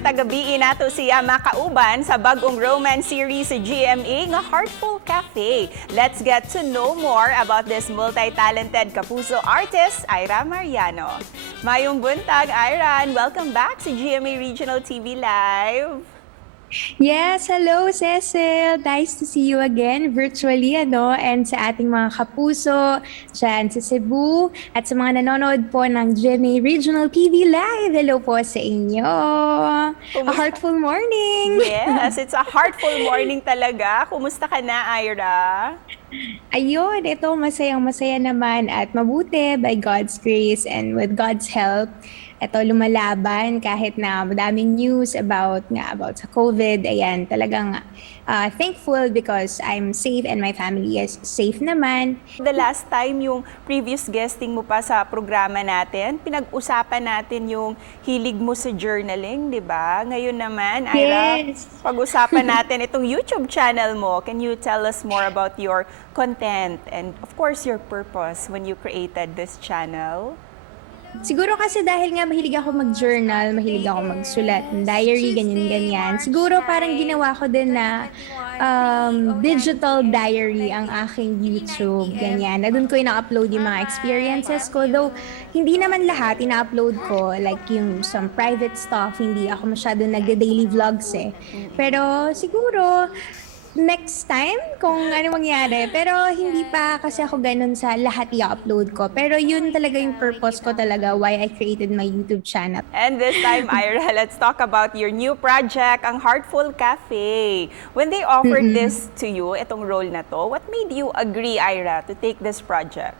Matag gabi nato siya makauban sa bagong romance series sa GMA nga Heartful Cafe. Let's get to know more about this multi-talented Kapuso artist, Ayra Mariano. Mayong buntag, Ayra, and welcome back sa GMA Regional TV Live. Yes, hello Cecil. Nice to see you again virtually, and sa ating mga kapuso dyan sa Cebu at sa mga nanonood po ng GMA Regional TV Live. Hello po sa inyo. A heartful morning. Yes, it's a heartful morning talaga. Kumusta ka na, Ayra? Ayun, ito masayang-masaya naman at mabuti by God's grace and with God's help. Ito lumalaban kahit na madaming news about sa COVID. Ayan, talagang thankful because I'm safe and my family is safe naman. The last time yung previous guesting mo pa sa programa natin, pinag-usapan natin yung hilig mo sa journaling, di ba? Ngayon naman, Ayra, Yes. pag-usapan natin itong YouTube channel mo. Can you tell us more about your content and of course your purpose when you created this channel? Siguro kasi dahil nga mahilig ako mag-journal, mahilig ako magsulat, diary, ganyan-ganyan. Siguro parang ginawa ko din na digital diary ang aking YouTube, ganyan. Na doon ko ina-upload yung mga experiences ko. Though, hindi naman lahat ina-upload ko. Like yung some private stuff, hindi ako masyado nagde-daily vlogs eh. Pero siguro, next time kung ano mangyari. Pero hindi pa kasi ako ganun sa lahat i-upload ko. Pero yun talaga yung purpose ko talaga why I created my YouTube channel. And this time, Ayra, let's talk about your new project, ang Heartful Cafe. When they offered this to you, itong role na to, what made you agree, Ayra, to take this project?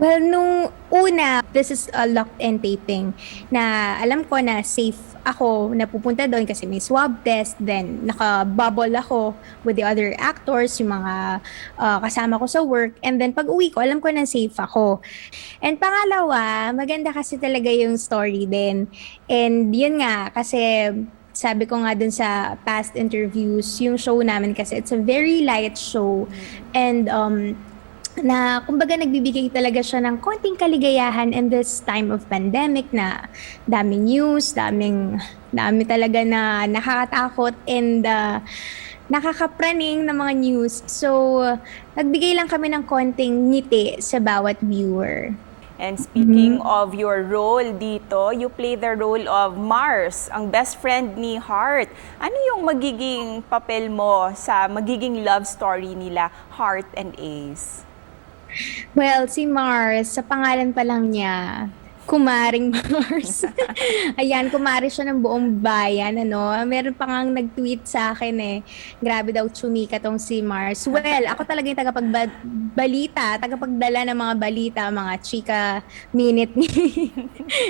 Well, nung una, this is a locked-in taping na alam ko na safe ako na pupunta doon kasi may swab test, then naka-bubble ako with the other actors, yung mga kasama ko sa work, and then pag uwi ko, alam ko na safe ako. And pangalawa, maganda kasi talaga yung story din. And yun nga, kasi sabi ko nga dun sa past interviews, yung show namin kasi it's a very light show. And na kumbaga nagbibigay talaga siya ng konting kaligayahan in this time of pandemic na daming news, dami talaga na nakakatakot and nakakapraning na mga news. So, nagbigay lang kami ng konting ngiti sa bawat viewer. And speaking of your role dito, you play the role of Mars, ang best friend ni Heart. Ano yung magiging papel mo sa magiging love story nila, Heart and Ace? Well, si Mars, sa pangalan pa lang niya, Kumaring Mars. Ayan, kumari siya ng buong bayan, Meron pa ngang nag-tweet sa akin grabe daw chumika tong si Mars. Well, ako talaga yung tagapagdala ng mga balita, mga chika minute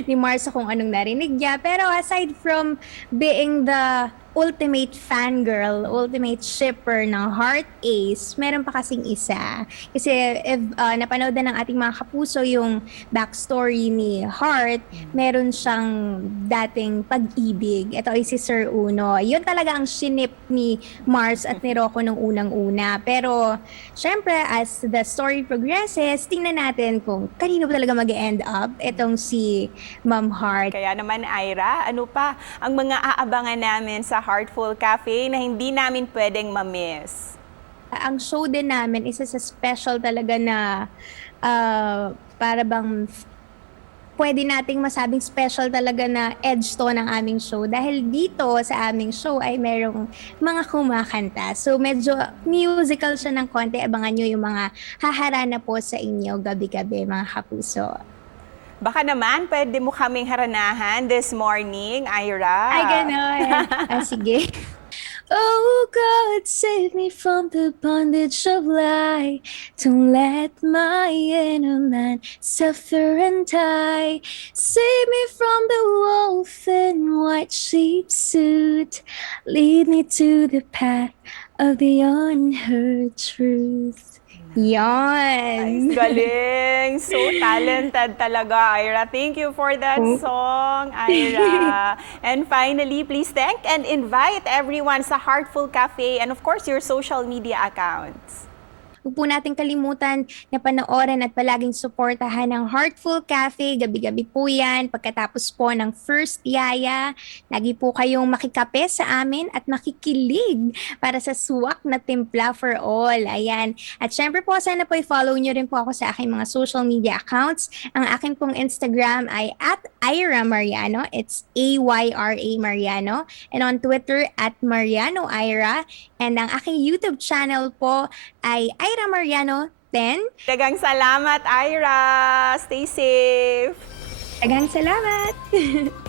ni Mars kung anong narinig niya. Pero aside from being the ultimate fangirl, ultimate shipper ng Heart Ace, meron pa kasing isa. Kasi if napanood na ng ating mga kapuso yung backstory ni Heart, meron siyang dating pag-ibig. Ito ay si Sir Uno. Yun talaga ang shinip ni Mars at ni Rocco nung unang-una. Pero, syempre, as the story progresses, tingnan natin kung kanino ba talaga mag-end up itong si Ma'am Heart. Kaya naman, Ayra, ano pa ang mga aabangan namin sa Heartful Cafe na hindi namin pwedeng ma-miss? Ang show din namin isa sa special talaga na para bang pwede nating masabing special talaga na edge to ng aming show. Dahil dito sa aming show ay merong mga kumakanta. So medyo musical siya ng konti. Abangan nyo yung mga haharana po sa inyo gabi-gabi, mga kapuso. Baka naman, pwede mo kaming haranahan this morning, Ayra. Ay, gano'n. Sige. Oh God, save me from the bondage of lie. Don't let my inner man suffer and die. Save me from the wolf in white sheep suit. Lead me to the path of the unheard truth. Yan. Nice, galing. So talented talaga, Ayra. Thank you for that song, Ayra. And finally, please thank and invite everyone sa Heartful Cafe and of course your social media accounts. Huwag po natin kalimutan na panoorin at palaging suportahan ng Heartful Cafe. Gabi-gabi po yan. Pagkatapos po ng first yaya, lagi po kayong makikape sa amin at makikilig para sa suwak na timpla for all. Ayan. At syempre po, sana po i-follow nyo rin po ako sa aking mga social media accounts. Ang akin pong Instagram ay at Ayra Mariano. It's Ayra Mariano. And on Twitter at Mariano Ayra. And ang aking YouTube channel po ay Ayra Mariano 10. Dagang salamat, Ayra! Stay safe! Daghang salamat!